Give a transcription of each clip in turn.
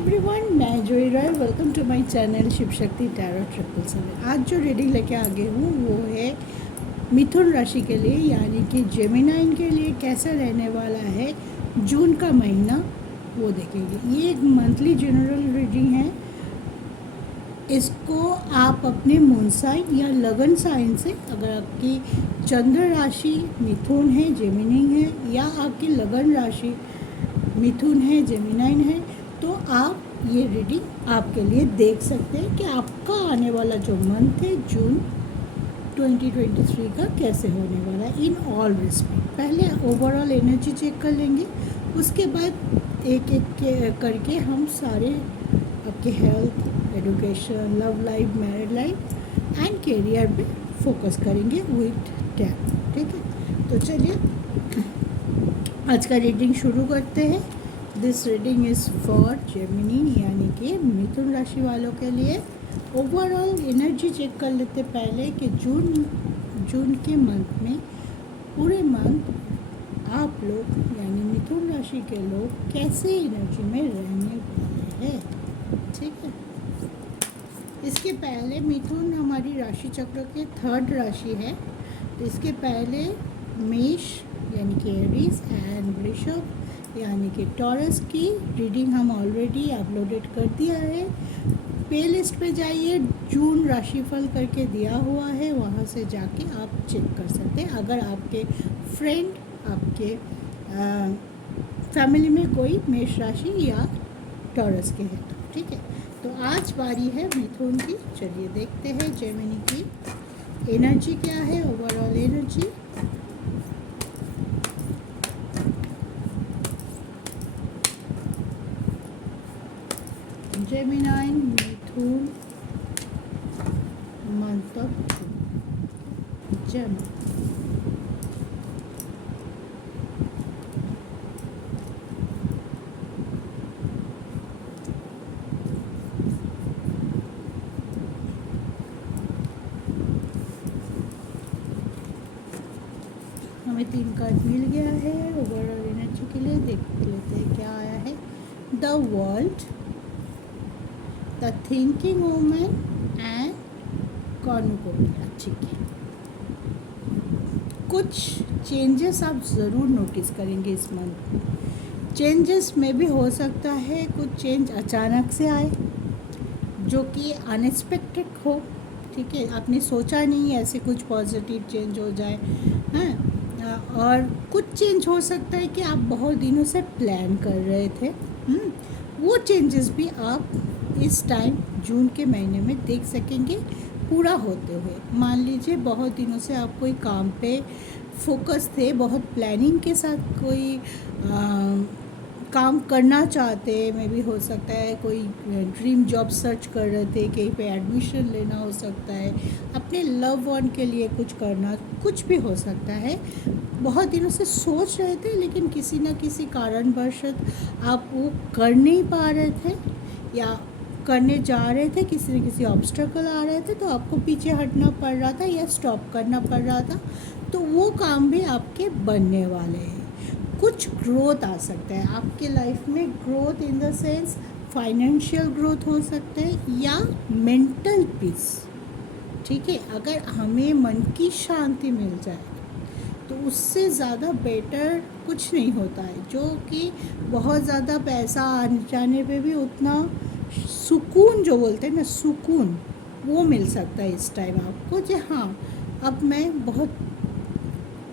Everyone, मैं Joy Roy. Welcome to my channel Shiv Shakti tarot 777। आज जो रीडिंग लेके आ गई हूँ वो है मिथुन राशि के लिए, यानी कि जेमिनाइन के लिए कैसा रहने वाला है जून का महीना, वो देखेंगे। ये एक मंथली जनरल रीडिंग है। इसको आप अपने मून साइन या लगन साइन से, अगर आपकी चंद्र राशि मिथुन है, जेमिनी है, या आपकी लगन राशि मिथुन है, जेमिनाइन है, तो आप ये रीडिंग आपके लिए देख सकते हैं कि आपका आने वाला जो मंथ है जून 2023 का कैसे होने वाला है इन ऑल रिस्पेक्ट। पहले ओवरऑल एनर्जी चेक कर लेंगे, उसके बाद एक एक करके हम सारे आपके health, education, love life, married life and career पे फोकस करेंगे विथ टैप। ठीक है, तो चलिए आज का रीडिंग शुरू करते हैं। This reading is for Gemini, यानी कि मिथुन राशि वालों के लिए। ओवरऑल एनर्जी चेक कर लेते पहले कि जून के मंथ में, पूरे मंथ आप लोग यानी मिथुन राशि के लोग कैसे एनर्जी में रहने वाले हैं। ठीक है, इसके पहले मिथुन हमारी राशि चक्र के 3rd राशि है, तो इसके पहले मेष यानी कि एरीज एंड वृषभ यानी कि टॉरस की रीडिंग हम ऑलरेडी अपलोडेड कर दिया है। प्ले लिस्ट पे जाइए, जून राशिफल करके दिया हुआ है, वहाँ से जाके आप चेक कर सकते हैं अगर आपके फ्रेंड, आपके फैमिली में कोई मेष राशि या टॉरस के हैं। ठीक है, तो आज बारी है मिथुन की। चलिए देखते हैं जेमिनी की एनर्जी क्या है, overall energy. Geminian Mithun month of June. हमें 3 कार्ड मिल गया है ओवरऑल एनर्जी के लिए। देख लेते हैं क्या आया है। The world, the thinking women and cornucopia. ठीक है, कुछ चेंजेस आप ज़रूर नोटिस करेंगे इस मंथ में। चेंजेस में भी हो सकता है कुछ चेंज अचानक से आए जो कि अनएक्सपेक्टेड हो। ठीक है, आपने सोचा नहीं ऐसे कुछ पॉजिटिव चेंज हो जाए हैं। और कुछ चेंज हो सकता है कि आप बहुत दिनों से प्लान कर रहे थे, वो चेंजेस भी आप इस टाइम जून के महीने में देख सकेंगे पूरा होते हुए। मान लीजिए बहुत दिनों से आप कोई काम पे फोकस थे, बहुत प्लानिंग के साथ कोई काम करना चाहते, में भी हो सकता है कोई ड्रीम जॉब सर्च कर रहे थे, कहीं पे एडमिशन लेना हो सकता है, अपने लव वन के लिए कुछ करना, कुछ भी हो सकता है। बहुत दिनों से सोच रहे थे लेकिन किसी न किसी कारणवश आप वो कर नहीं पा रहे थे या करने जा रहे थे, किसी न किसी ऑब्स्टेकल आ रहे थे तो आपको पीछे हटना पड़ रहा था या स्टॉप करना पड़ रहा था, तो वो काम भी आपके बनने वाले हैं। कुछ ग्रोथ आ सकता है आपके लाइफ में। Growth in the sense financial growth हो सकते हैं या मेंटल पीस। ठीक है, अगर हमें मन की शांति मिल जाए तो उससे ज़्यादा बेटर कुछ नहीं होता है। जो कि बहुत ज़्यादा पैसा आ जाने पे भी उतना सुकून, जो बोलते हैं ना सुकून, वो मिल सकता है इस टाइम आपको। जी हाँ, अब मैं बहुत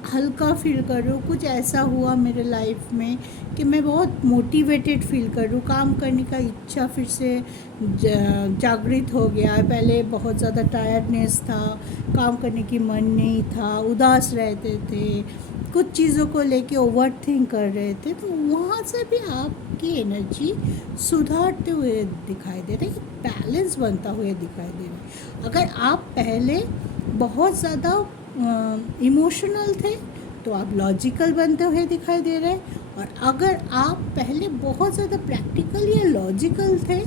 हल्का फील कर रही हूँ, कुछ ऐसा हुआ मेरे लाइफ में कि मैं बहुत मोटिवेटेड फील कर रही हूँ, काम करने का इच्छा फिर से जागृत हो गया है। पहले बहुत ज़्यादा टायर्डनेस था, काम करने की मन नहीं था, उदास रहते थे, कुछ चीज़ों को लेके ओवर थिंक कर रहे थे, तो वहाँ से भी आपकी एनर्जी सुधारते हुए दिखाई दे रही है, बैलेंस बनता हुए दिखाई दे रहा है। अगर आप पहले बहुत ज़्यादा इमोशनल थे तो आप लॉजिकल बनते हुए दिखाई दे रहे हैं, और अगर आप पहले बहुत ज़्यादा प्रैक्टिकल या लॉजिकल थे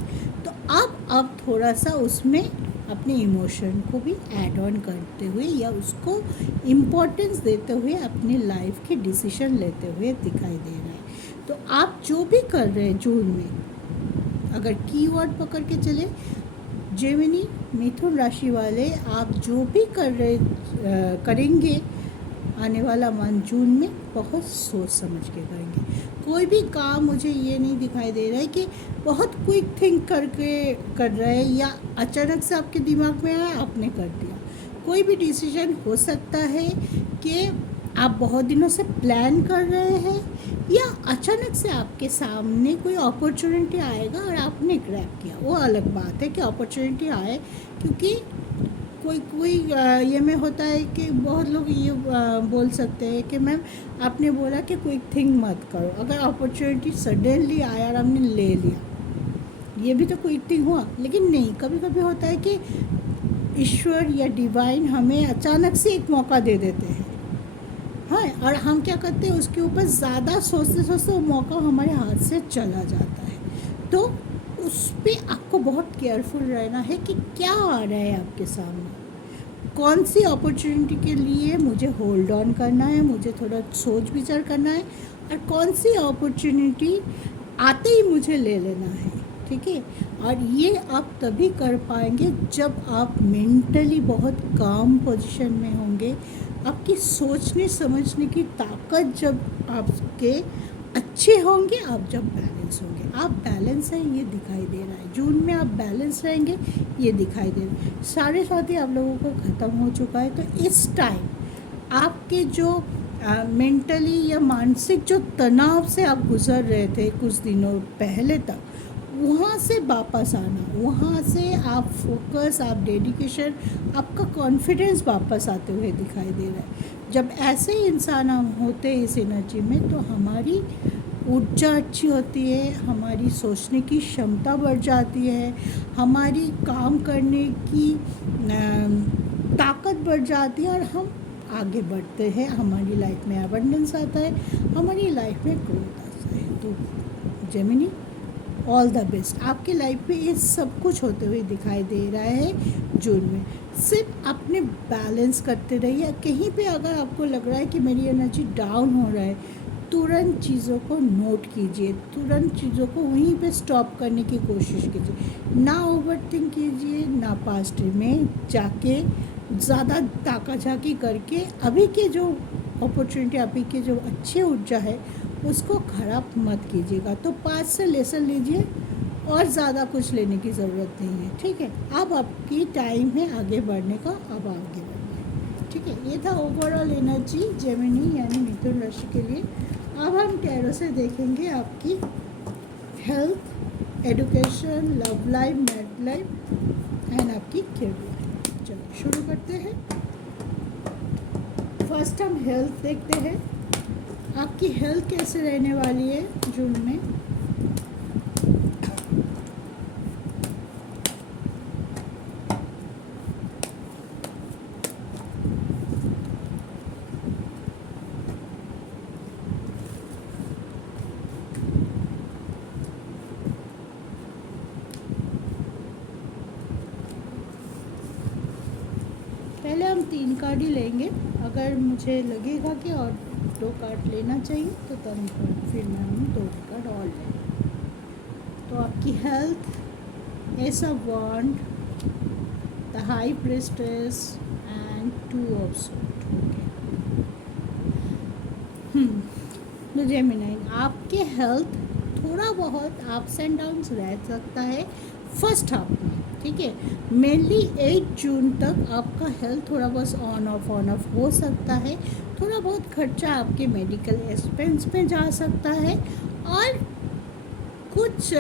तो आप थोड़ा सा उसमें अपने इमोशन को भी ऐड ऑन करते हुए या उसको इम्पोर्टेंस देते हुए अपनी लाइफ के डिसीजन लेते हुए दिखाई दे रहे हैं। तो आप जो भी कर रहे हैं जून में, अगर कीवर्ड पकड़ के चले, जेमिनी मिथुन राशि वाले, आप जो भी करेंगे आने वाला मंथ जून में बहुत सोच समझ के करेंगे। कोई भी काम मुझे ये नहीं दिखाई दे रहा है कि बहुत क्विक थिंक करके कर रहे हैं या अचानक से आपके दिमाग में आया आपने कर दिया। कोई भी डिसीजन हो सकता है कि आप बहुत दिनों से प्लान कर रहे हैं या अचानक से आपके सामने कोई अपॉर्चुनिटी आएगा और आपने ग्रैब किया। वो अलग बात है कि अपॉर्चुनिटी आए, क्योंकि कोई ये में होता है कि बहुत लोग ये बोल सकते हैं कि मैम आपने बोला कि क्विक थिंक मत करो। अगर अपॉर्चुनिटी सडनली आया और हमने ले लिया, ये भी तो क्विक थिंक हुआ। लेकिन नहीं, कभी कभी होता है कि ईश्वर या डिवाइन हमें अचानक से एक मौका दे देते हैं, हाँ, और हम क्या करते हैं उसके ऊपर ज़्यादा सोचते सोचते वो मौका हमारे हाथ से चला जाता है। तो उस पर आपको बहुत केयरफुल रहना है कि क्या आ रहा है आपके सामने, कौन सी अपॉर्चुनिटी के लिए मुझे होल्ड ऑन करना है, मुझे थोड़ा सोच विचार करना है, और कौन सी अपॉर्चुनिटी आते ही मुझे ले लेना है। ठीक है, और ये आप तभी कर पाएंगे जब आप मेंटली बहुत काम पोजीशन में होंगे। आपकी सोचने समझने की ताकत जब आपके अच्छे होंगे, आप जब बैलेंस होंगे। आप बैलेंस हैं ये दिखाई दे रहा है, जून में आप बैलेंस रहेंगे ये दिखाई दे रहा है। साढ़े साथ ही आप लोगों को ख़त्म हो चुका है, तो इस टाइम आपके जो मेंटली या मानसिक जो तनाव से आप गुजर रहे थे कुछ दिनों पहले तक, वहाँ से वापस आना, वहाँ से आप फोकस, आप डेडिकेशन, आपका कॉन्फिडेंस वापस आते हुए दिखाई दे रहा है। जब ऐसे इंसान हम होते हैं इस एनर्जी में, तो हमारी ऊर्जा अच्छी होती है, हमारी सोचने की क्षमता बढ़ जाती है, हमारी काम करने की ताकत बढ़ जाती है और हम आगे बढ़ते हैं। हमारी लाइफ में अबंडेंस आता है, हमारी लाइफ में ग्रोथ आता है। तो जेमिनी, ऑल द बेस्ट। आपकी लाइफ में ये सब कुछ होते हुए दिखाई दे रहा है जून में। सिर्फ अपने बैलेंस करते रहिए। कहीं पे अगर आपको लग रहा है कि मेरी एनर्जी डाउन हो रहा है, तुरंत चीज़ों को नोट कीजिए, तुरंत चीज़ों को वहीं पे स्टॉप करने की कोशिश कीजिए। ना ओवर थिंक कीजिए, ना पास्ट में जाके ज़्यादा ताका-झाकी करके अभी के जो अपॉर्चुनिटी, अभी के जो अच्छी ऊर्जा है उसको ख़राब मत कीजिएगा। तो पास से लेसन लीजिए और ज़्यादा कुछ लेने की ज़रूरत नहीं है। ठीक है, अब आपकी टाइम है आगे बढ़ने का, अब आगे बढ़िए। ठीक है, ये था ओवरऑल एनर्जी जेमिनी यानी मिथुन राशि के लिए। अब हम टैरो से देखेंगे आपकी health, education, love life, married life and आपकी करियर। चलो शुरू करते हैं। फर्स्ट हम हेल्थ देखते हैं, आपकी हेल्थ कैसे रहने वाली है जून में। पहले हम 3 कार्ड ही लेंगे, अगर मुझे लगेगा कि और 2 कार्ड लेना चाहिए तो तब फिर मैं हम 2 कार्ड और लेंगे। तो आपकी health, ace of wand, the high priestess and 2 of sword. तो जेमिनी, आपके हेल्थ थोड़ा बहुत अप्स एंड डाउन्स रह सकता है फर्स्ट हाफ में। ठीक है, मेनली 8 जून तक आपका हेल्थ थोड़ा बहुत ऑन ऑफ हो सकता है। थोड़ा बहुत खर्चा आपके मेडिकल एक्सपेंस में जा सकता है, और कुछ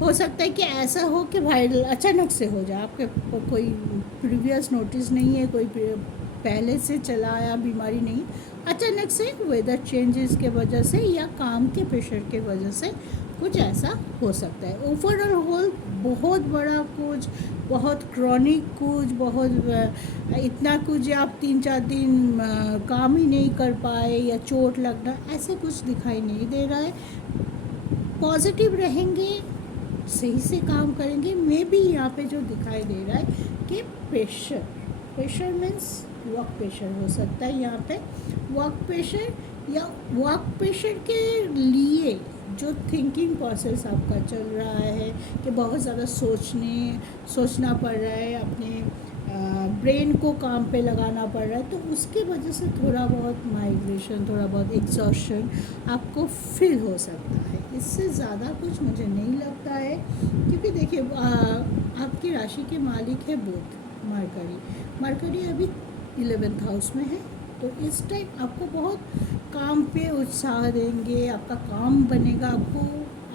हो सकता है कि ऐसा हो कि वायरल अचानक से हो जाए, आपके कोई प्रीवियस नोटिस नहीं है, कोई पहले से चला आया बीमारी नहीं, अचानक से वेदर चेंजेस के वजह से या काम के प्रेशर के वजह से कुछ ऐसा हो सकता है। ओवरऑल होल बहुत बड़ा कुछ, बहुत क्रॉनिक कुछ, बहुत इतना कुछ आप 3-4 दिन काम ही नहीं कर पाए या चोट लगना, ऐसे कुछ दिखाई नहीं दे रहा है। पॉजिटिव रहेंगे, सही से काम करेंगे। मे बी यहाँ पे जो दिखाई दे रहा है कि प्रेशर मीन्स वर्क प्रेशर हो सकता है। यहाँ पे वर्क प्रेशर या वर्क प्रेशर के लिए जो थिंकिंग प्रोसेस आपका चल रहा है कि बहुत ज़्यादा सोचना पड़ रहा है, अपने ब्रेन को काम पे लगाना पड़ रहा है, तो उसके वजह से थोड़ा बहुत माइग्रेशन, थोड़ा बहुत एग्जॉशन आपको फील हो सकता है। इससे ज़्यादा कुछ मुझे नहीं लगता है, क्योंकि देखिए आपकी राशि के मालिक है बुध, मरकरी अभी 11th हाउस में है, तो इस टाइम आपको बहुत काम पे उत्साह देंगे, आपका काम बनेगा,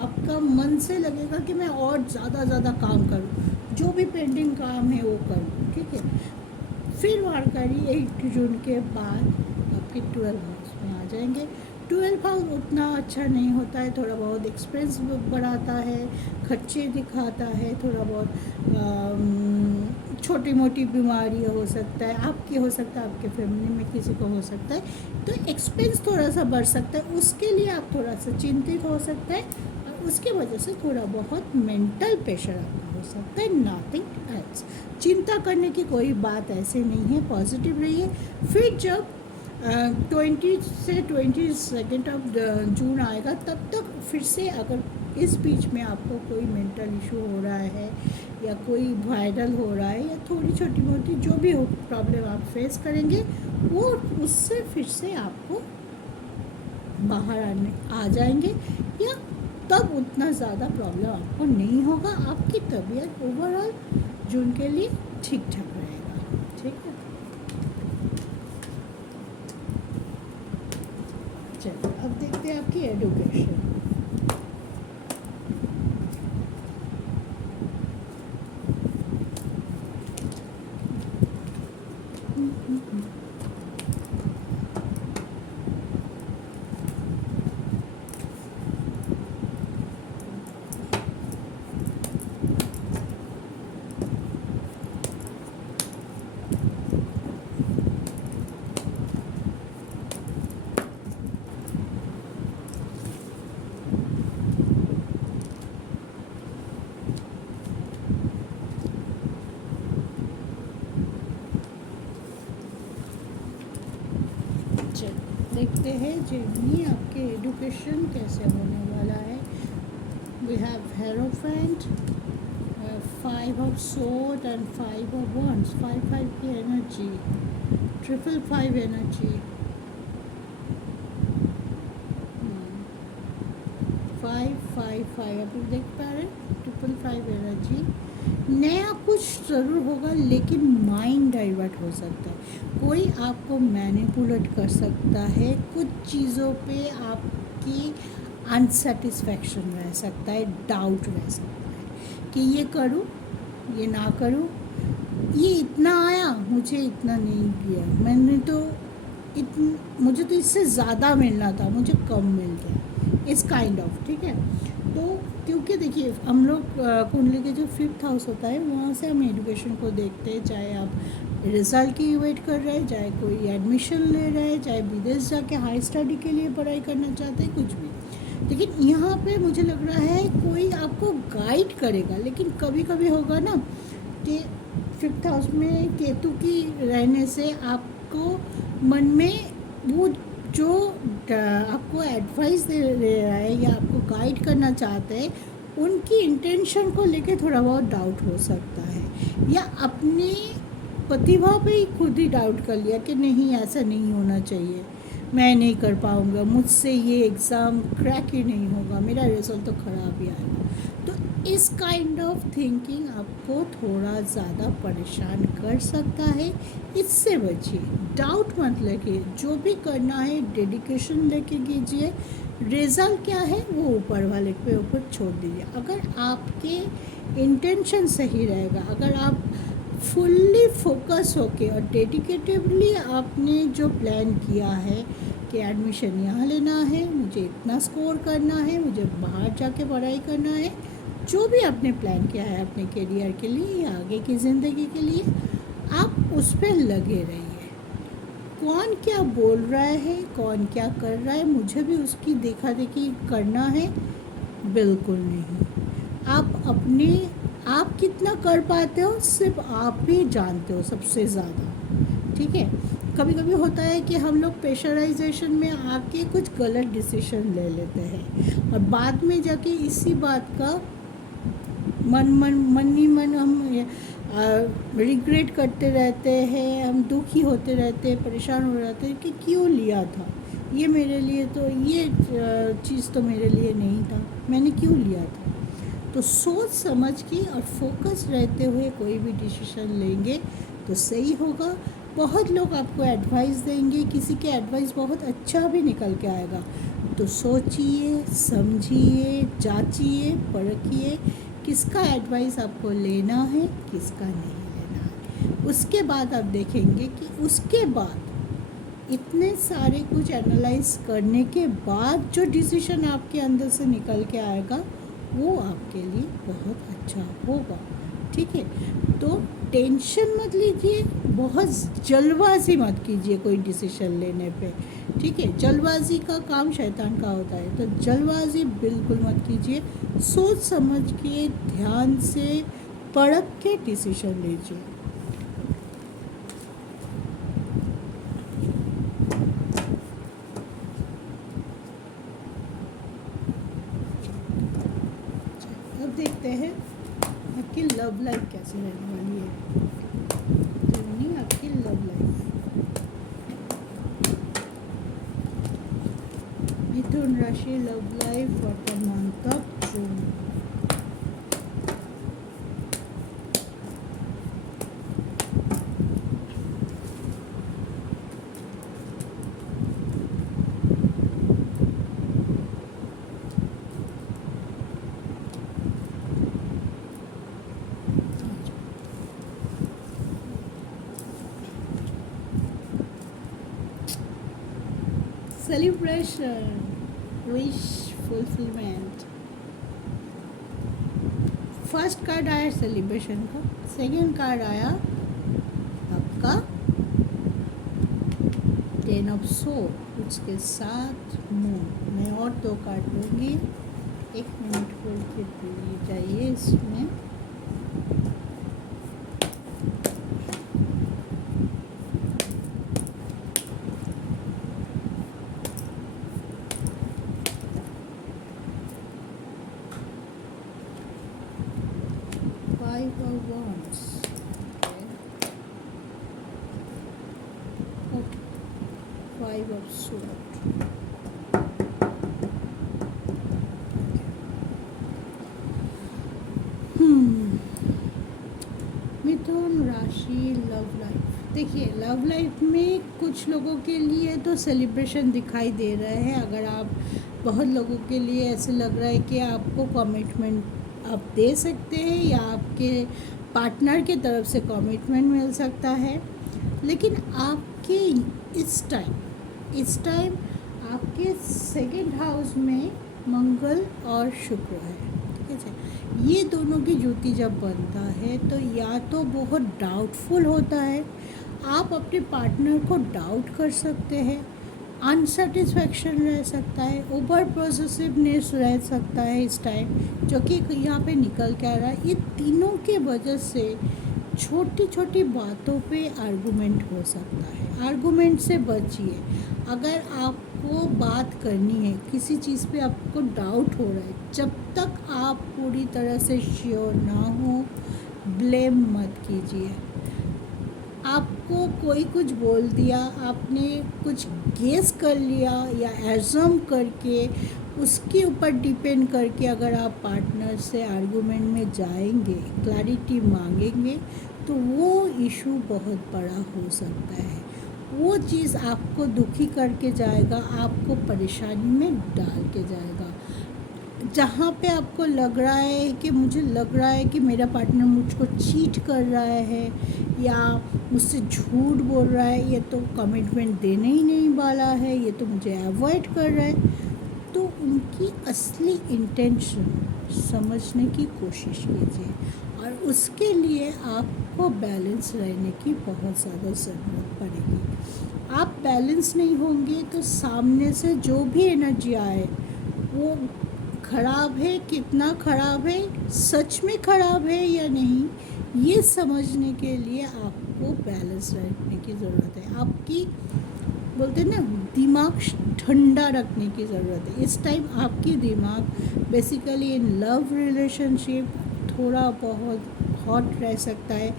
आपका मन से लगेगा कि मैं और ज़्यादा काम करूं, जो भी पेंडिंग काम है वो करूं, ठीक है। फिर मरकरी 8 जून के बाद आपके 12th हाउस में आ जाएंगे। 12th हाउस उतना अच्छा नहीं होता है, थोड़ा बहुत एक्सपेंस बढ़ाता है, खर्चे दिखाता है, थोड़ा बहुत छोटी मोटी बीमारी हो सकता है, आपकी हो सकता है, आपके फैमिली में किसी को हो सकता है, तो एक्सपेंस थोड़ा सा बढ़ सकता है, उसके लिए आप थोड़ा सा चिंतित हो सकता है, और उसके वजह से थोड़ा बहुत मेंटल प्रेशर आपका हो सकता है, नथिंग एल्स। चिंता करने की कोई बात ऐसे नहीं है, पॉजिटिव रहिए। फिर जब 20 से 22 ऑफ जून आएगा, तब तक फिर से अगर इस बीच में आपको कोई मेंटल इशू हो रहा है, या कोई वायरल हो रहा है, या थोड़ी छोटी मोटी जो भी हो प्रॉब्लम आप फेस करेंगे, वो उससे फिर से आपको बाहर आ जाएंगे, या तब उतना ज़्यादा प्रॉब्लम आपको नहीं होगा, आपकी तबीयत ओवरऑल जून के लिए ठीक ठाक रहेगा, ठीक है। चलिए अब देखते हैं आपकी एडुकेशन। देखते हैं जेमिनी आपके एडुकेशन कैसे होने वाला है। We have hierophant, 5 of sword and 5 of wands, 5 की एनर्जी, 5 एनर्जी, 5 आप देख पा रहे हैं, 5 एनर्जी। नया कुछ ज़रूर होगा, लेकिन माइंड डाइवर्ट हो सकता है, कोई आपको मैनिपुलेट कर सकता है, कुछ चीज़ों पे आपकी अनसेटिस्फैक्शन रह सकता है, डाउट रह सकता है कि ये करूँ ये ना करूँ, ये इतना आया मुझे इतना नहीं दिया, मुझे तो इससे ज़्यादा मिलना था, मुझे कम मिल गया, इस काइंड ऑफ, ठीक है। तो क्योंकि देखिए हम लोग कुंडली के जो 5th हाउस होता है, वहाँ से हम एजुकेशन को देखते हैं, चाहे आप रिज़ल्ट की वेट कर रहे हैं, चाहे कोई एडमिशन ले रहे हैं, चाहे विदेश जाके हाई स्टडी के लिए पढ़ाई करना चाहते हैं, कुछ भी। लेकिन यहाँ पे मुझे लग रहा है कोई आपको गाइड करेगा, लेकिन कभी कभी होगा ना कि 5th हाउस में केतु की रहने से आपको मन में वो जो आपको एडवाइस दे रहा है या आपको गाइड करना चाहते हैं, उनकी इंटेंशन को लेके थोड़ा बहुत डाउट हो सकता है, या अपनी प्रतिभा पे ही खुद ही डाउट कर लिया कि नहीं ऐसा नहीं होना चाहिए, मैं नहीं कर पाऊँगा, मुझसे ये एग्ज़ाम क्रैक ही नहीं होगा, मेरा रिजल्ट तो ख़राब ही आएगा। तो इस काइंड ऑफ थिंकिंग आपको थोड़ा ज़्यादा परेशान कर सकता है, इससे बचिए, डाउट मत लेके, जो भी करना है डेडिकेशन लेके कीजिए, रिज़ल्ट क्या है वो ऊपर वाले पे ऊपर छोड़ दीजिए। अगर आपके इंटेंशन सही रहेगा, अगर आप फुल्ली फोकस होके और डेडिकेटिवली आपने जो प्लान किया है कि एडमिशन यहाँ लेना है, मुझे इतना स्कोर करना है, मुझे बाहर जाके पढ़ाई करना है, जो भी आपने प्लान किया है अपने करियर के लिए या आगे की ज़िंदगी के लिए, आप उस पर लगे रहिए। कौन क्या बोल रहा है, कौन क्या कर रहा है, मुझे भी उसकी देखा देखी करना है, बिल्कुल नहीं। आप कितना कर पाते हो सिर्फ आप ही जानते हो सबसे ज़्यादा, ठीक है। कभी कभी होता है कि हम लोग प्रेशराइजेशन में आके कुछ गलत डिसीजन ले लेते हैं और बाद में जाके इसी बात का मन ही मन हम रिग्रेट करते रहते हैं, हम दुखी होते रहते हैं, परेशान हो जाते हैं कि क्यों लिया था ये, मेरे लिए तो ये चीज़ तो मेरे लिए नहीं था, मैंने क्यों लिया था। तो सोच समझ के और फोकस रहते हुए कोई भी डिसीजन लेंगे तो सही होगा। बहुत लोग आपको एडवाइस देंगे, किसी के एडवाइस बहुत अच्छा भी निकल के आएगा, तो सोचिए, समझिए, जांचिए, परखिए किसका एडवाइस आपको लेना है, किसका नहीं लेना है। उसके बाद आप देखेंगे कि उसके बाद इतने सारे कुछ एनालाइज करने के बाद जो डिसीजन आपके अंदर से निकल के आएगा वो आपके लिए बहुत अच्छा होगा। ठीक है, तो टेंशन मत लीजिए, बहुत जल्दबाजी मत कीजिए कोई डिसीजन लेने पे। ठीक है, जल्दबाजी का काम शैतान का होता है, तो जल्दबाजी बिल्कुल मत कीजिए, सोच समझ के ध्यान से परख के डिसीजन लीजिए। अब देखते हैं आपकी लव लाइफ कैसे रहने वाली है, जर्नी आपकी लव लाइफ। मिथुन राशि love life for the month of June. Celebration, wish fulfilment. First card आया सेलिब्रेशन का, सेकंड कार्ड आया आपका 10 ऑफ सोर्ड, उसके साथ मून। मैं और 2 कार्ड लूँगी, 1 मिनट होल्ड के लिए जाइए इसमें। Five of Wands. Okay. 5 of Swords. मिथुन राशि लव लाइफ। देखिए, लव लाइफ में कुछ लोगों के लिए तो सेलिब्रेशन दिखाई दे रहे हैं। अगर आप, बहुत लोगों के लिए ऐसे लग रहा है कि आपको कमिटमेंट आप दे सकते हैं या आपके पार्टनर की तरफ से कमिटमेंट मिल सकता है, लेकिन आपके इस टाइम आपके सेकंड हाउस में मंगल और शुक्र है। ठीक है, ये दोनों की जुति जब बनता है तो या तो बहुत डाउटफुल होता है, आप अपने पार्टनर को डाउट कर सकते हैं, अनसेटिस्फैक्शन रह सकता है, ओवर पॉजिटिवनेस रह सकता है इस टाइम, जो कि यहाँ पे निकल के आ रहा है। ये तीनों के वजह से छोटी छोटी बातों पे आर्गुमेंट हो सकता है। आर्गुमेंट से बचिए। अगर आपको बात करनी है, किसी चीज़ पे आपको डाउट हो रहा है, जब तक आप पूरी तरह से श्योर ना हो, ब्लेम मत कीजिए। आपको कोई कुछ बोल दिया, आपने कुछ गेस कर लिया या एज्यूम करके उसके ऊपर डिपेंड करके अगर आप पार्टनर से आर्गुमेंट में जाएंगे, क्लैरिटी मांगेंगे, तो वो इशू बहुत बड़ा हो सकता है। वो चीज़ आपको दुखी करके जाएगा, आपको परेशानी में डाल के जाएगा। जहाँ पे आपको लग रहा है कि मुझे लग रहा है कि मेरा पार्टनर मुझको चीट कर रहा है या मुझसे झूठ बोल रहा है, ये तो कमिटमेंट देने ही नहीं वाला है, ये तो मुझे अवॉइड कर रहा है, तो उनकी असली इंटेंशन समझने की कोशिश कीजिए। और उसके लिए आपको बैलेंस रहने की बहुत ज़्यादा ज़रूरत पड़ेगी। आप बैलेंस नहीं होंगे तो सामने से जो भी एनर्जी आए वो खराब है, कितना खराब है, सच में खराब है या नहीं, ये समझने के लिए आपको बैलेंस रखने की ज़रूरत है। आपकी बोलते हैं ना, दिमाग ठंडा रखने की ज़रूरत है। इस टाइम आपकी दिमाग बेसिकली इन लव रिलेशनशिप थोड़ा बहुत हॉट रह सकता है।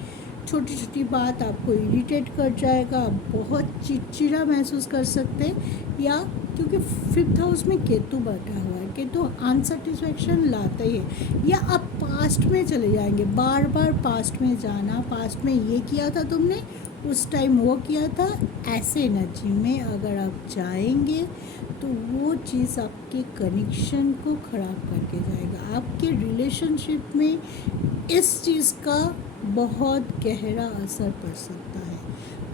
छोटी छोटी बात आपको इरिटेट कर जाएगा, आप बहुत चिड़चिड़ा महसूस कर सकते हैं। या क्योंकि 5th हाउस में केतु बैठा हुआ है, केतु अनसेटिस्फैक्शन लाता ही है। या आप पास्ट में चले जाएंगे, बार बार पास्ट में जाना, पास्ट में ये किया था तुमने, उस टाइम वो किया था, ऐसे एनर्जी में अगर आप जाएंगे तो वो चीज़ आपके कनेक्शन को ख़राब करके जाएगा। आपके रिलेशनशिप में इस चीज़ का बहुत गहरा असर पड़ सकता है।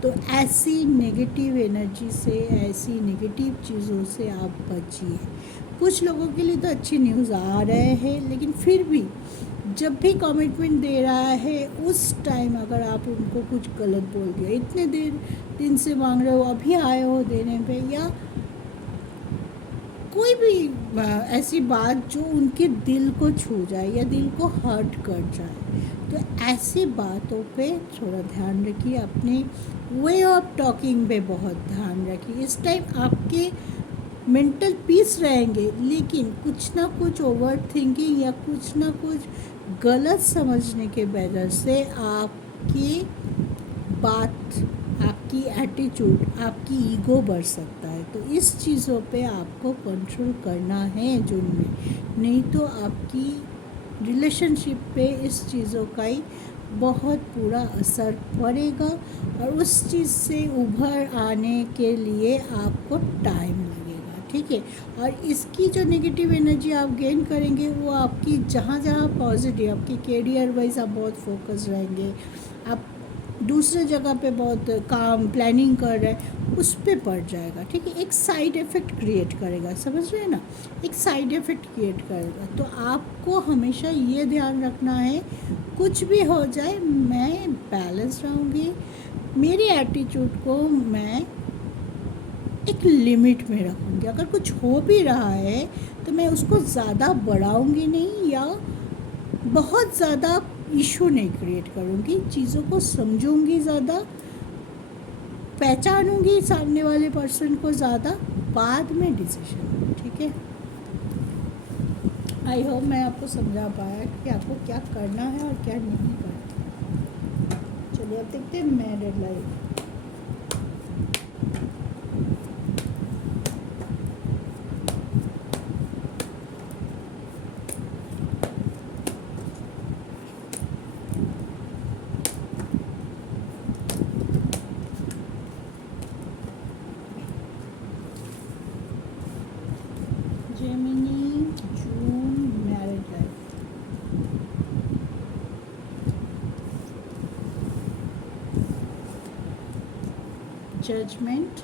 तो ऐसी नेगेटिव एनर्जी से, ऐसी नेगेटिव चीज़ों से आप बचिए। कुछ लोगों के लिए तो अच्छी न्यूज़ आ रहे हैं, लेकिन फिर भी जब भी कमिटमेंट दे रहा है उस टाइम अगर आप उनको कुछ गलत बोल दिया, इतने दिन से मांग रहे हो, अभी आए हो देने पे, या कोई भी ऐसी बात जो उनके दिल को छू जाए या दिल को हर्ट कर जाए, तो ऐसी बातों पे थोड़ा ध्यान रखिए। अपने वे ऑफ टॉकिंग पे बहुत ध्यान रखिए। इस टाइम आपके मेंटल पीस रहेंगे, लेकिन कुछ ना कुछ ओवर थिंकिंग या कुछ ना कुछ गलत समझने के वजह से आपकी बात, आपकी एटीट्यूड, आपकी ईगो बढ़ सकता है। तो इस चीज़ों पे आपको कंट्रोल करना है जून में, नहीं तो आपकी रिलेशनशिप पे इस चीज़ों का ही बहुत बुरा असर पड़ेगा और उस चीज़ से उभर आने के लिए आपको टाइम लगेगा। ठीक है। और इसकी जो नेगेटिव एनर्जी आप गेन करेंगे वो आपकी जहाँ जहाँ पॉजिटिव, आपके कैरियर वाइज आप बहुत फोकस रहेंगे, आप दूसरे जगह पे बहुत काम प्लानिंग कर रहे हैं, उस पर पड़ जाएगा। ठीक है। एक साइड इफ़ेक्ट क्रिएट करेगा, समझ रहे हैं ना, एक साइड इफ़ेक्ट क्रिएट करेगा। तो आपको हमेशा ये ध्यान रखना है, कुछ भी हो जाए मैं बैलेंस रहूँगी, मेरी एटीट्यूड को मैं एक लिमिट में रखूँगी। अगर कुछ हो भी रहा है तो मैं उसको ज़्यादा बढ़ाऊँगी नहीं या बहुत ज़्यादा इशू नहीं क्रिएट करूँगी, चीज़ों को समझूंगी ज़्यादा, पहचानूंगी सामने वाले पर्सन को ज़्यादा, बाद में डिसीजन। ठीक है। आई होप मैं आपको समझा पाया कि आपको क्या करना है और क्या नहीं करना। चलिए अब देखते हैं married life. Gemini June married life. Judgment,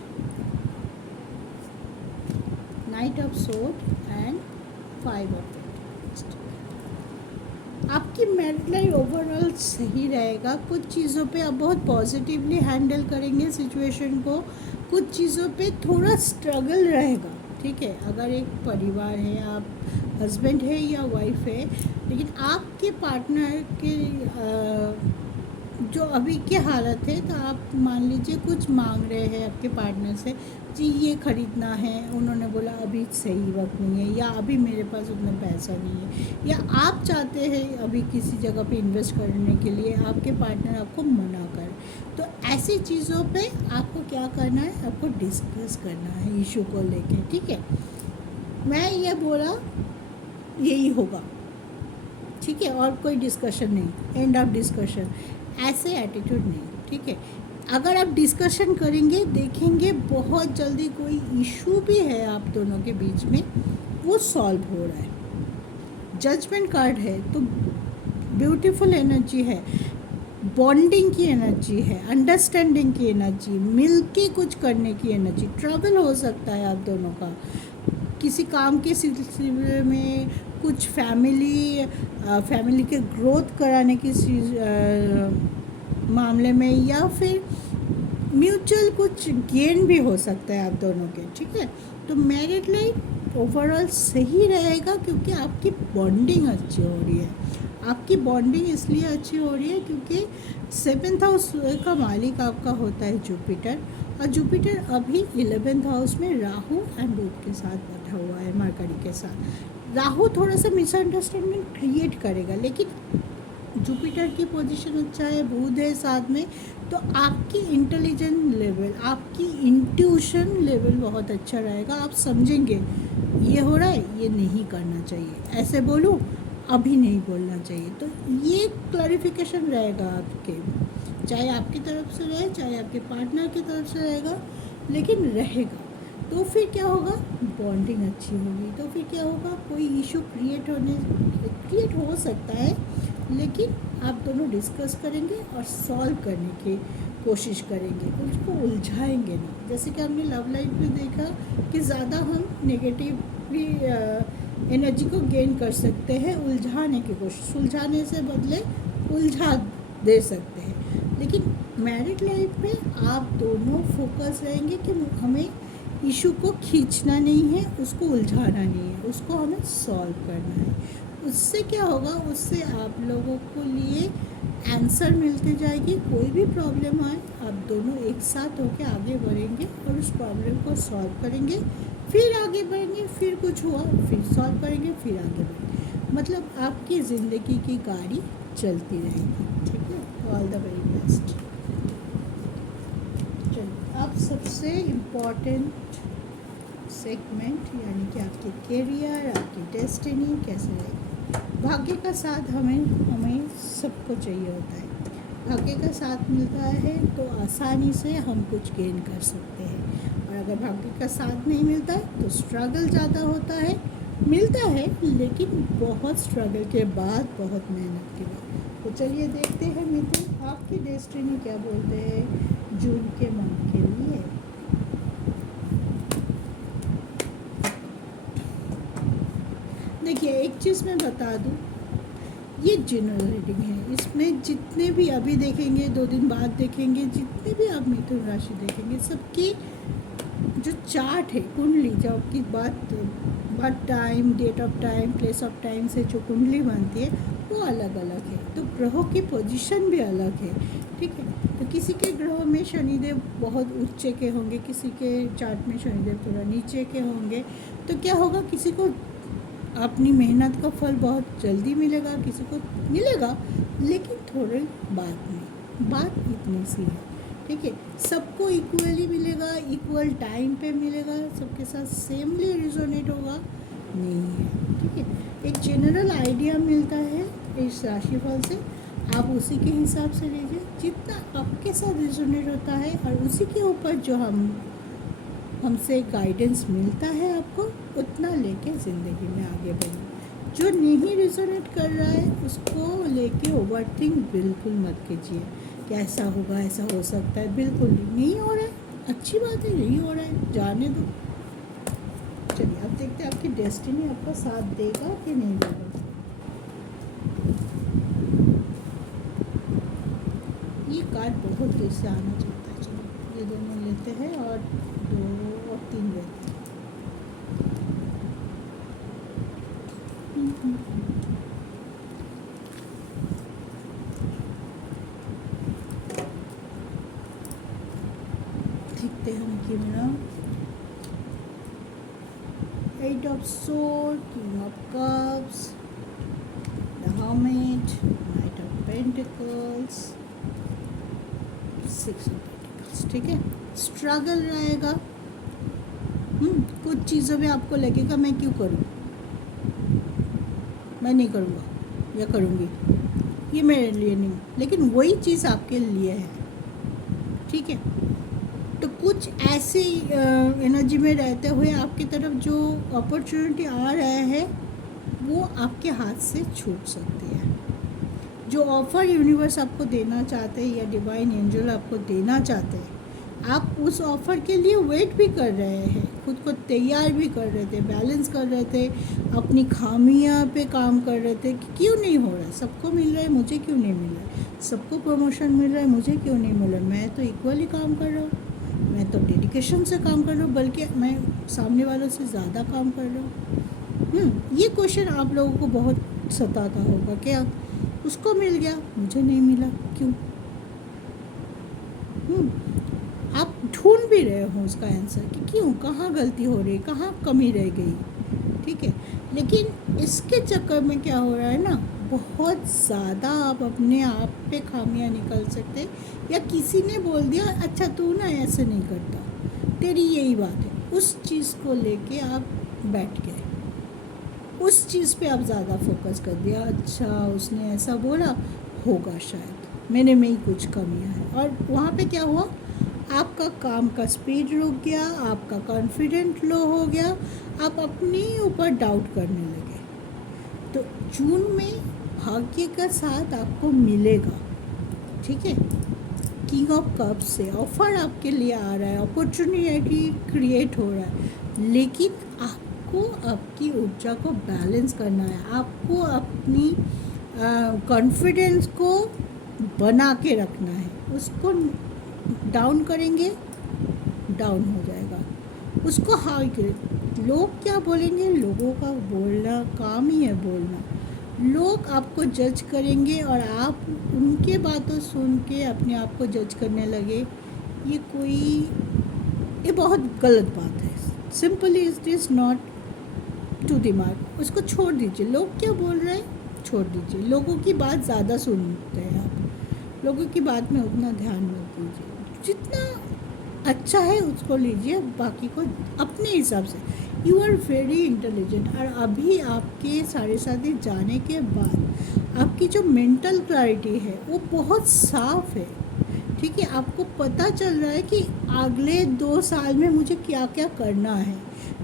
knight of sword and 5 of pentacles. आपकी मैरिड लाइफ ओवरऑल सही रहेगा। कुछ चीज़ों पे आप बहुत पॉजिटिवली हैंडल करेंगे सिचुएशन को, कुछ चीज़ों पे थोड़ा स्ट्रगल रहेगा। ठीक है। अगर एक परिवार है, आप हस्बैंड है या वाइफ है, लेकिन आपके पार्टनर के जो अभी की हालत है, तो आप मान लीजिए कुछ मांग रहे हैं आपके पार्टनर से, जी ये ख़रीदना है, उन्होंने बोला अभी सही वक्त नहीं है या अभी मेरे पास उतना पैसा नहीं है, या आप चाहते हैं अभी किसी जगह पे इन्वेस्ट करने के लिए, आपके पार्टनर आपको मना कर, तो ऐसी चीज़ों पे आपको क्या करना है, आपको डिस्कस करना है इशू को लेके। ठीक है। मैं ये बोला यही होगा, ठीक है, और कोई डिस्कशन नहीं, एंड ऑफ डिस्कशन, ऐसे एटीट्यूड नहीं। ठीक है। अगर आप डिस्कशन करेंगे, देखेंगे बहुत जल्दी कोई इशू भी है आप दोनों के बीच में, वो सॉल्व हो रहा है। जजमेंट कार्ड है तो ब्यूटीफुल एनर्जी है, बॉन्डिंग की एनर्जी है, अंडरस्टैंडिंग की एनर्जी, मिल के कुछ करने की एनर्जी। ट्रबल हो सकता है आप दोनों का किसी काम के सिलसिले में, कुछ फैमिली के ग्रोथ कराने की मामले में, या फिर म्यूचुअल कुछ गेन भी हो सकता है आप दोनों के। ठीक है। तो मैरिड लाइफ ओवरऑल सही रहेगा, क्योंकि आपकी बॉन्डिंग अच्छी हो रही है। आपकी बॉन्डिंग इसलिए अच्छी हो रही है क्योंकि 7th हाउस का मालिक आपका होता है जुपिटर, और जुपिटर अभी 11th हाउस में राहु एंड बुध के साथ बैठा हुआ है, मरकरी के साथ। राहु थोड़ा सा मिसअंडरस्टैंडिंग क्रिएट करेगा, लेकिन जुपिटर की पोजीशन अच्छा है, बुध है साथ में, तो आपकी इंटेलिजेंट लेवल, आपकी इंट्यूशन लेवल बहुत अच्छा रहेगा। आप समझेंगे ये हो रहा है, ये नहीं करना चाहिए, ऐसे बोलूँ, अभी नहीं बोलना चाहिए। तो ये क्लैरिफिकेशन रहेगा आपके, चाहे आपकी तरफ से रहे, चाहे आपके पार्टनर की तरफ से रहेगा, लेकिन रहेगा। तो फिर क्या होगा, बॉन्डिंग अच्छी होगी। तो फिर क्या होगा, कोई इशू क्रिएट हो सकता है, लेकिन आप दोनों डिस्कस करेंगे और सॉल्व करने की कोशिश करेंगे, उसको उलझाएंगे नहीं। जैसे कि हमने लव लाइफ में देखा कि ज़्यादा हम नेगेटिव भी एनर्जी को गेन कर सकते हैं, उलझाने की कोशिश, सुलझाने से बदले उलझा दे सकते हैं। लेकिन मैरिड लाइफ में आप दोनों फोकस रहेंगे कि हमें इशू को खींचना नहीं है, उसको उलझाना नहीं है, उसको हमें सॉल्व करना है। उससे क्या होगा, उससे आप लोगों को लिए आंसर मिलती जाएगी। कोई भी प्रॉब्लम आए, आप दोनों एक साथ होकर आगे बढ़ेंगे और उस प्रॉब्लम को सॉल्व करेंगे, फिर आगे बढ़ेंगे, फिर कुछ हुआ फिर सॉल्व करेंगे, फिर आगे बढ़ेंगे। मतलब आपकी ज़िंदगी की गाड़ी चलती रहेगी। ठीक है, ऑल द वेरी बेस्ट। चलिए, अब सबसे इम्पॉर्टेंट सेगमेंट, यानी कि आपके कैरियर, आपकी डेस्टिनी कैसे रहेगी। भाग्य का साथ हमें सबको चाहिए होता है। भाग्य का साथ मिलता है तो आसानी से हम कुछ गेन कर सकते हैं, और अगर भाग्य का साथ नहीं मिलता है तो स्ट्रगल ज़्यादा होता है। मिलता है, लेकिन बहुत स्ट्रगल के बाद, बहुत मेहनत के बाद। तो चलिए देखते हैं मिथुन, आपकी डेस्टिनी क्या बोलते हैं जून के मंथ के लिए। देखिए, एक चीज़ मैं बता दूं, ये जनरल रीडिंग है। इसमें जितने भी अभी देखेंगे, 2 दिन बाद देखेंगे, जितने भी आप मिथुन राशि देखेंगे, सबकी जो चार्ट है, कुंडली, जब की birth time, date of time, place of time से जो कुंडली बनती है वो अलग अलग है। तो ग्रहों की पोजीशन भी अलग है। ठीक है, तो किसी के ग्रह में शनिदेव बहुत ऊंचे के होंगे, किसी के चार्ट में शनिदेव थोड़ा नीचे के होंगे। तो क्या होगा, किसी को अपनी मेहनत का फल बहुत जल्दी मिलेगा, किसी को मिलेगा लेकिन थोड़े बाद में। बात इतनी सी है। ठीक है, सबको इक्वली मिलेगा, इक्वल टाइम पे मिलेगा, सबके साथ सेमली रिजोनेट होगा नहीं है। ठीक है, एक जनरल आइडिया मिलता है इस राशिफल से, आप उसी के हिसाब से लीजिए, जितना आपके साथ रिजोनेट होता है, और उसी के ऊपर जो हमसे गाइडेंस मिलता है आपको, उतना लेके ज़िंदगी में आगे बढ़िए। जो नहीं रिजोनेट कर रहा है उसको लेके ओवरथिंक बिल्कुल मत कीजिए कि ऐसा होगा, ऐसा हो सकता है। बिल्कुल नहीं हो रहा है, अच्छी बात है, नहीं हो रहा है, जाने दो। चलिए, अब देखते हैं आपकी डेस्टिनी आपका साथ देगा कि नहीं देगा। ये कार्ड बहुत देर से आना चाहता है। चलो, ये दोनों लेते हैं और 2 और 3 लेते हैं। देखते हैं कि मेरा 8 of sword, king of cups, the hermit, night of pentacles, 6 of pentacles. ठीक है, स्ट्रगल रहेगा। कुछ चीज़ों में आपको लगेगा मैं क्यों करूँ, मैं नहीं करूँगा या करूँगी, ये मेरे लिए नहीं, लेकिन वही चीज़ आपके लिए है। ठीक है, तो कुछ ऐसी एनर्जी में रहते हुए आपकी तरफ जो अपॉर्चुनिटी आ रहा है वो आपके हाथ से छूट सकती है। जो ऑफ़र यूनिवर्स आपको देना चाहते हैं या डिवाइन एंजल आपको देना चाहते हैं, आप उस ऑफ़र के लिए वेट भी कर रहे हैं, खुद को तैयार भी कर रहे थे, बैलेंस कर रहे थे, अपनी खामियां पे काम कर रहे थे कि क्यों नहीं हो रहा है, सबको मिल रहा है, मुझे क्यों नहीं मिल रहा है, सबको प्रमोशन मिल रहा है, मुझे क्यों नहीं मिल रहा है, मैं तो इक्वली काम कर रहा हूँ, मैं तो डेडिकेशन से काम कर रहा हूँ, बल्कि मैं सामने वालों से ज़्यादा काम कर रहा हूँ? ये क्वेश्चन आप लोगों को बहुत सताता होगा। क्या उसको मिल गया, मुझे नहीं मिला, क्यों? आप ढूंढ भी रहे हो उसका आंसर कि क्यों, कहाँ गलती हो रही, कहाँ कमी रह गई, ठीक है। लेकिन इसके चक्कर में क्या हो रहा है ना, बहुत ज़्यादा आप अपने आप पे खामियां निकल सकते, या किसी ने बोल दिया अच्छा तू ना ऐसे नहीं करता, तेरी यही बात है, उस चीज़ को लेके आप बैठ गए, उस चीज़ पे आप ज़्यादा फोकस कर दिया। अच्छा उसने ऐसा बोला होगा, शायद मेरे में ही कुछ कमियां हैं, और वहाँ पे क्या हुआ, आपका काम का स्पीड रुक गया, आपका कॉन्फिडेंट लो हो गया, आप अपने ऊपर डाउट करने लगे। तो जून में भाग्य का साथ आपको मिलेगा, ठीक है। किंग ऑफ कप से ऑफर आपके लिए आ रहा है, अपॉर्चुनिटी क्रिएट हो रहा है, लेकिन आपको आपकी ऊर्जा को बैलेंस करना है, आपको अपनी कॉन्फिडेंस को बना के रखना है। उसको डाउन करेंगे, डाउन हो जाएगा। उसको हाई करें, लोग क्या बोलेंगे, लोगों का बोलना काम ही है, बोलना। लोग आपको जज करेंगे और आप उनके बातों सुन के अपने आप को जज करने लगे, ये बहुत गलत बात है। Simply it is not to दिमाग, उसको छोड़ दीजिए। लोग क्या बोल रहे हैं छोड़ दीजिए, लोगों की बात ज़्यादा सुनते हैं आप, लोगों की बात में उतना ध्यान मत दीजिए, जितना अच्छा है उसको लीजिए, बाकी को अपने हिसाब से। यू आर वेरी इंटेलिजेंट, और अभी आपके साढ़े साथी जाने के बाद आपकी जो मेंटल क्लैरिटी है वो बहुत साफ है, ठीक है। आपको पता चल रहा है कि अगले 2 साल में मुझे क्या क्या करना है,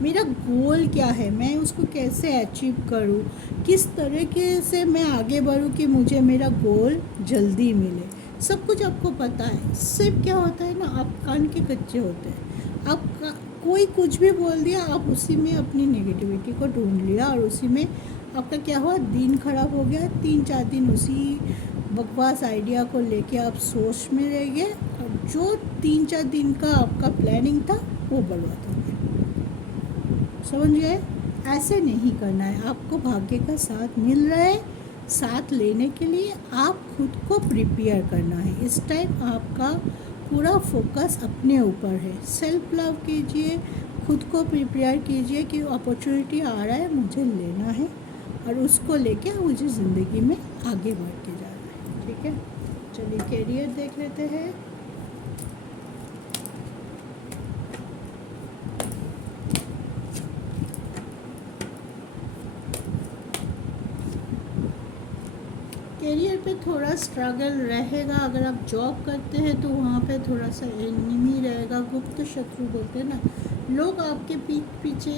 मेरा गोल क्या है, मैं उसको कैसे अचीव करूँ, किस तरीके से मैं आगे बढ़ूँ कि मुझे मेरा गोल जल्दी मिले, सब कुछ आपको पता है। सिर्फ क्या होता है ना, आप कान के कच्चे होते हैं, आप कोई कुछ भी बोल दिया, आप उसी में अपनी नेगेटिविटी को ढूंढ लिया, और उसी में आपका क्या हुआ, दिन खराब हो गया। 3-4 दिन उसी बकवास आइडिया को लेके आप सोच में रह गए, और जो 3-4 दिन का आपका प्लानिंग था वो बर्बाद हो गया। समझ गए? ऐसे नहीं करना है, आपको भाग्य का साथ मिल रहा है, साथ लेने के लिए आप खुद को प्रिपेयर करना है। इस टाइम आपका पूरा फोकस अपने ऊपर है, सेल्फ लव कीजिए, खुद को प्रिपेयर कीजिए कि अपॉर्चुनिटी आ रहा है, मुझे लेना है, और उसको लेके मुझे ज़िंदगी में आगे बढ़ के जाना है, ठीक है। चलिए कैरियर देख लेते हैं। कैरियर पे थोड़ा स्ट्रगल रहेगा, अगर आप जॉब करते हैं तो वहाँ पे थोड़ा सा एनिमी रहेगा, गुप्त शत्रु बोलते हैं ना, लोग आपके पीछे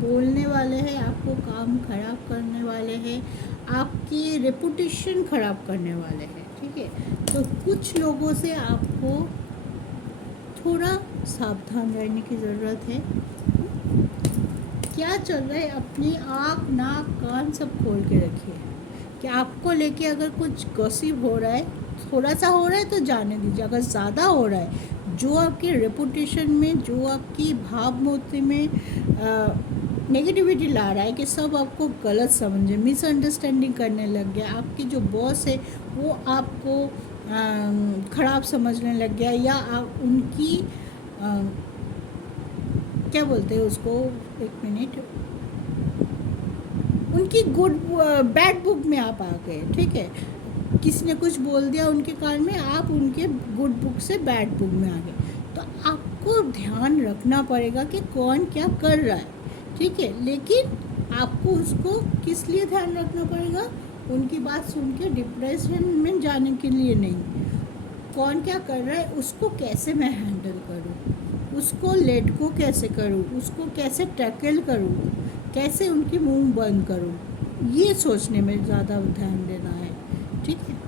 बोलने वाले हैं, आपको काम खराब करने वाले हैं, आपकी रेपुटेशन ख़राब करने वाले हैं, ठीक है। तो कुछ लोगों से आपको थोड़ा सावधान रहने की ज़रूरत है। क्या चल रहा है, अपनी आँख नाक कान सब खोल के रखिए कि आपको लेके अगर कुछ गॉसिप हो रहा है, थोड़ा सा हो रहा है तो जाने दीजिए, अगर ज़्यादा हो रहा है, जो आपके रेपुटेशन में, जो आपकी भावमूर्ति में नेगेटिविटी ला रहा है कि सब आपको गलत समझे, मिसअंडरस्टैंडिंग करने लग गया, आपकी जो बॉस है वो आपको ख़राब समझने लग गया, या आप उनकी क्या बोलते हैं उसको, एक मिनट, उनकी बैड बुक में आप आ गए, ठीक है। किसी ने कुछ बोल दिया उनके कान में, आप उनके गुड बुक से बैड बुक में आ गए। तो आपको ध्यान रखना पड़ेगा कि कौन क्या कर रहा है, ठीक है। लेकिन आपको उसको किस लिए ध्यान रखना पड़ेगा, उनकी बात सुन के डिप्रेशन में जाने के लिए नहीं। कौन क्या कर रहा है उसको कैसे मैं हैंडल करूँ, उसको लेट को कैसे करूँ, उसको कैसे टैकल करूँ, कैसे उनकी मुंह बंद करूँ, ये सोचने में ज़्यादा ध्यान देना है, ठीक है।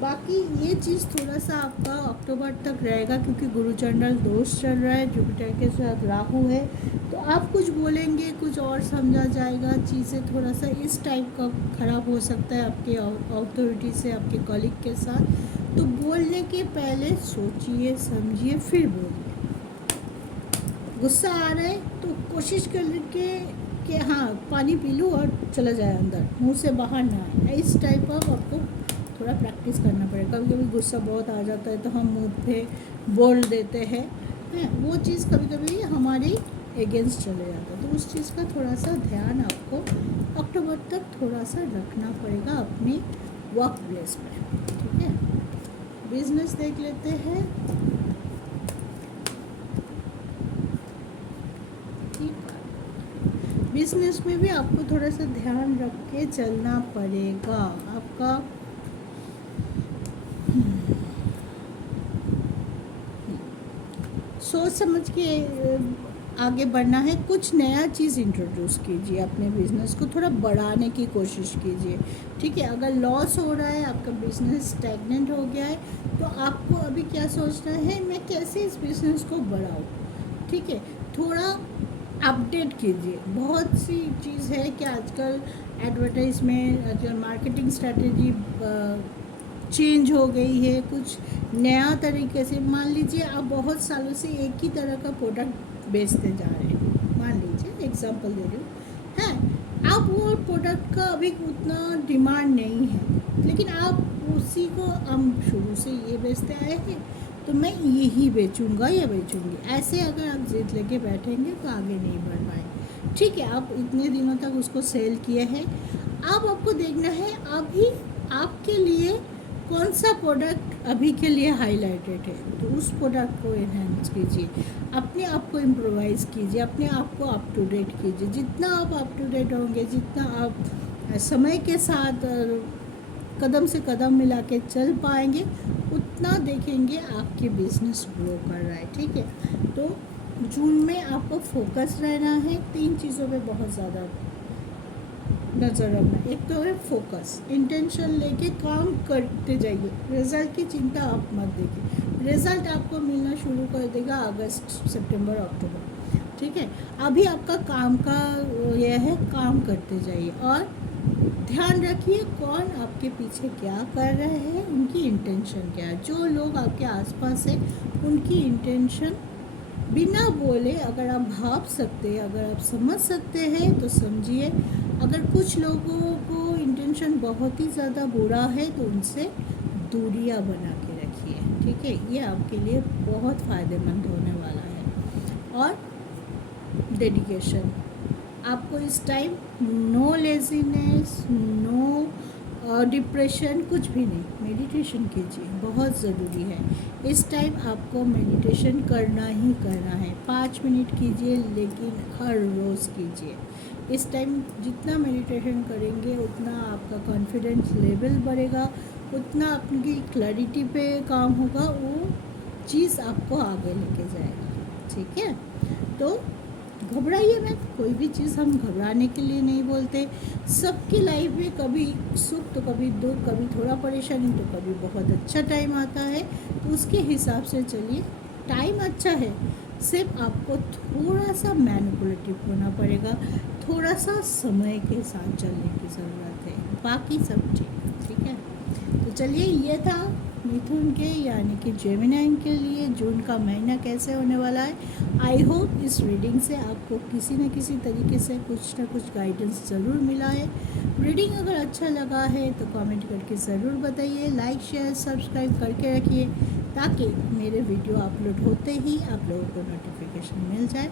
बाकी ये चीज़ थोड़ा सा आपका अक्टूबर तक रहेगा, क्योंकि गुरु चंडल दोष चल रहा है, जुपिटर के साथ राहु है, तो आप कुछ बोलेंगे कुछ और समझा जाएगा, चीज़ें थोड़ा सा इस टाइप का ख़राब हो सकता है आपके अथॉरिटी से, आपके कलीग के साथ। तो बोलने के पहले सोचिए, समझिए, फिर बोलिए। गुस्सा आ रहा है तो कोशिश करके कि हाँ पानी पी लूँ और चला जाए अंदर, मुंह से बाहर ना आए। इस टाइप ऑफ आपको थोड़ा प्रैक्टिस करना पड़ेगा। कभी कभी गुस्सा बहुत आ जाता है तो हम मुंह पे बोल देते हैं, वो चीज़ कभी कभी हमारी अगेंस्ट चले जाता है। तो उस चीज़ का थोड़ा सा ध्यान आपको अक्टूबर तक थोड़ा सा रखना पड़ेगा अपनी वर्क प्लेस में, ठीक है। बिजनेस देख लेते हैं। बिजनेस में भी आपको थोड़ा सा ध्यान रख के चलना पड़ेगा। आपका सोच समझ के आगे बढ़ना है। कुछ नया चीज़ इंट्रोड्यूस कीजिए, अपने बिजनेस को थोड़ा बढ़ाने की कोशिश कीजिए, ठीक है। अगर लॉस हो रहा है, आपका बिजनेस स्टैग्नेंट हो गया है, तो आपको अभी क्या सोचना है, मैं कैसे इस बिजनेस को बढ़ाऊँ, ठीक है। थोड़ा अपडेट कीजिए। बहुत सी चीज़ है कि आजकल एडवर्टाइजमेंट, आजकल मार्केटिंग स्ट्रैटेजी चेंज हो गई है, कुछ नया तरीके से। मान लीजिए आप बहुत सालों से एक ही तरह का प्रोडक्ट बेचते जा रहे हैं, मान लीजिए एग्जांपल दे रही हूँ, है। अब वो प्रोडक्ट का अभी उतना डिमांड नहीं है, लेकिन आप उसी को हम शुरू से ये बेचते आए हैं तो मैं यही बेचूंगा या बेचूंगी, ऐसे अगर आप जिद लेके बैठेंगे तो आगे नहीं बढ़ पाएंगे, ठीक है। आप इतने दिनों तक उसको सेल किए हैं, अब आपको देखना है अभी आपके लिए कौन सा प्रोडक्ट अभी के लिए हाईलाइटेड है, तो उस प्रोडक्ट को एनहेंस कीजिए, अपने आप को इम्प्रोवाइज़ कीजिए, अपने आप को अप टू डेट कीजिए। जितना आप अप टू डेट होंगे, जितना आप समय के साथ कदम से कदम मिला के चल पाएंगे, उतना देखेंगे आपके बिजनेस ग्रो कर रहा है, ठीक है। तो जून में आपको फोकस रहना है 3 चीज़ों पे बहुत ज़्यादा नज़र रखना। एक तो है फोकस, इंटेंशन लेके काम करते जाइए, रिज़ल्ट की चिंता आप मत देखिए। रिज़ल्ट आपको मिलना शुरू कर देगा अगस्त, सितंबर, अक्टूबर, ठीक है। अभी आपका काम का यह है, काम करते जाइए और ध्यान रखिए कौन आपके पीछे क्या कर रहे हैं, उनकी इंटेंशन क्या है। जो लोग आपके आसपास हैं उनकी इंटेंशन बिना बोले अगर आप भाप सकते हैं, अगर आप समझ सकते हैं तो समझिए। अगर कुछ लोगों को इंटेंशन बहुत ही ज़्यादा बुरा है तो उनसे दूरियां बना के रखिए, ठीक है। ये आपके लिए बहुत फ़ायदेमंद होने वाला है। और डेडिकेशन, आपको इस time no laziness, no depression, कुछ भी नहीं। मेडिटेशन कीजिए, बहुत ज़रूरी है। इस टाइम आपको मेडिटेशन करना ही करना है। 5 मिनट कीजिए, लेकिन हर रोज़ कीजिए। इस टाइम जितना मेडिटेशन करेंगे उतना आपका कॉन्फिडेंस लेवल बढ़ेगा, उतना आपकी क्लैरिटी पे काम होगा, वो चीज़ आपको आगे लेके जाएगा, ठीक है। तो घबराइए मत, कोई भी चीज़ हम घबराने के लिए नहीं बोलते। सबकी लाइफ में कभी सुख तो कभी दुख, कभी थोड़ा परेशानी तो कभी बहुत अच्छा टाइम आता है, तो उसके हिसाब से चलिए। टाइम अच्छा है, सिर्फ आपको थोड़ा सा मैनिपुलेटिव होना पड़ेगा, थोड़ा सा समय के साथ चलने की ज़रूरत है, बाकी सब ठीक है। तो चलिए, ये था मिथुन के यानी कि जेमिनी के लिए जून का महीना कैसे होने वाला है। आई होप इस रीडिंग से आपको किसी न किसी तरीके से कुछ ना कुछ गाइडेंस ज़रूर मिला है। रीडिंग अगर अच्छा लगा है तो कमेंट करके ज़रूर बताइए, लाइक शेयर सब्सक्राइब करके रखिए, ताकि मेरे वीडियो अपलोड होते ही आप लोगों को नोटिफिकेशन मिल जाए।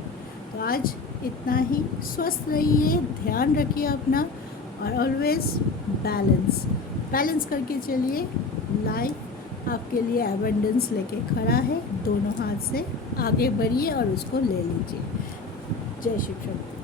तो आज इतना ही। स्वस्थ रहिए, ध्यान रखिए अपना, और ऑलवेज बैलेंस करके चलिए। लाइफ आपके लिए एबंडेंस लेके खड़ा है, दोनों हाथ से आगे बढ़िए और उसको ले लीजिए। जय शिव शंकर।